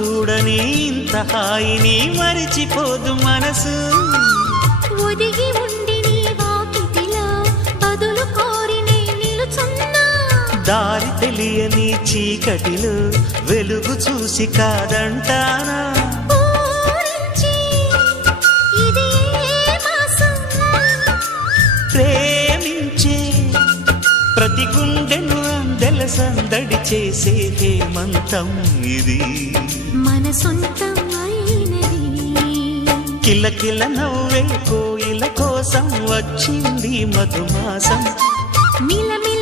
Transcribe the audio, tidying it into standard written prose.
చూడని ఇంత హాయిని మరిచిపోదు మనసు. ఒదిగి ఉండి నీ వాకిటిలో బదులు కోరి నే నిలుచున్నా. దారి తెలియని చీకటిలో వెలుగు చూసి కాదంటానా. ఊరించి ఇది ఏ మాసం? ప్రేమించే ప్రతి గుండెను అందెల సందడి చేసే హేమంతం ఇది. మన సొంతం అయినది. కిలకిల నవ్వే కోయిల కోసం వచ్చింది మధుమాసం. మిలమిల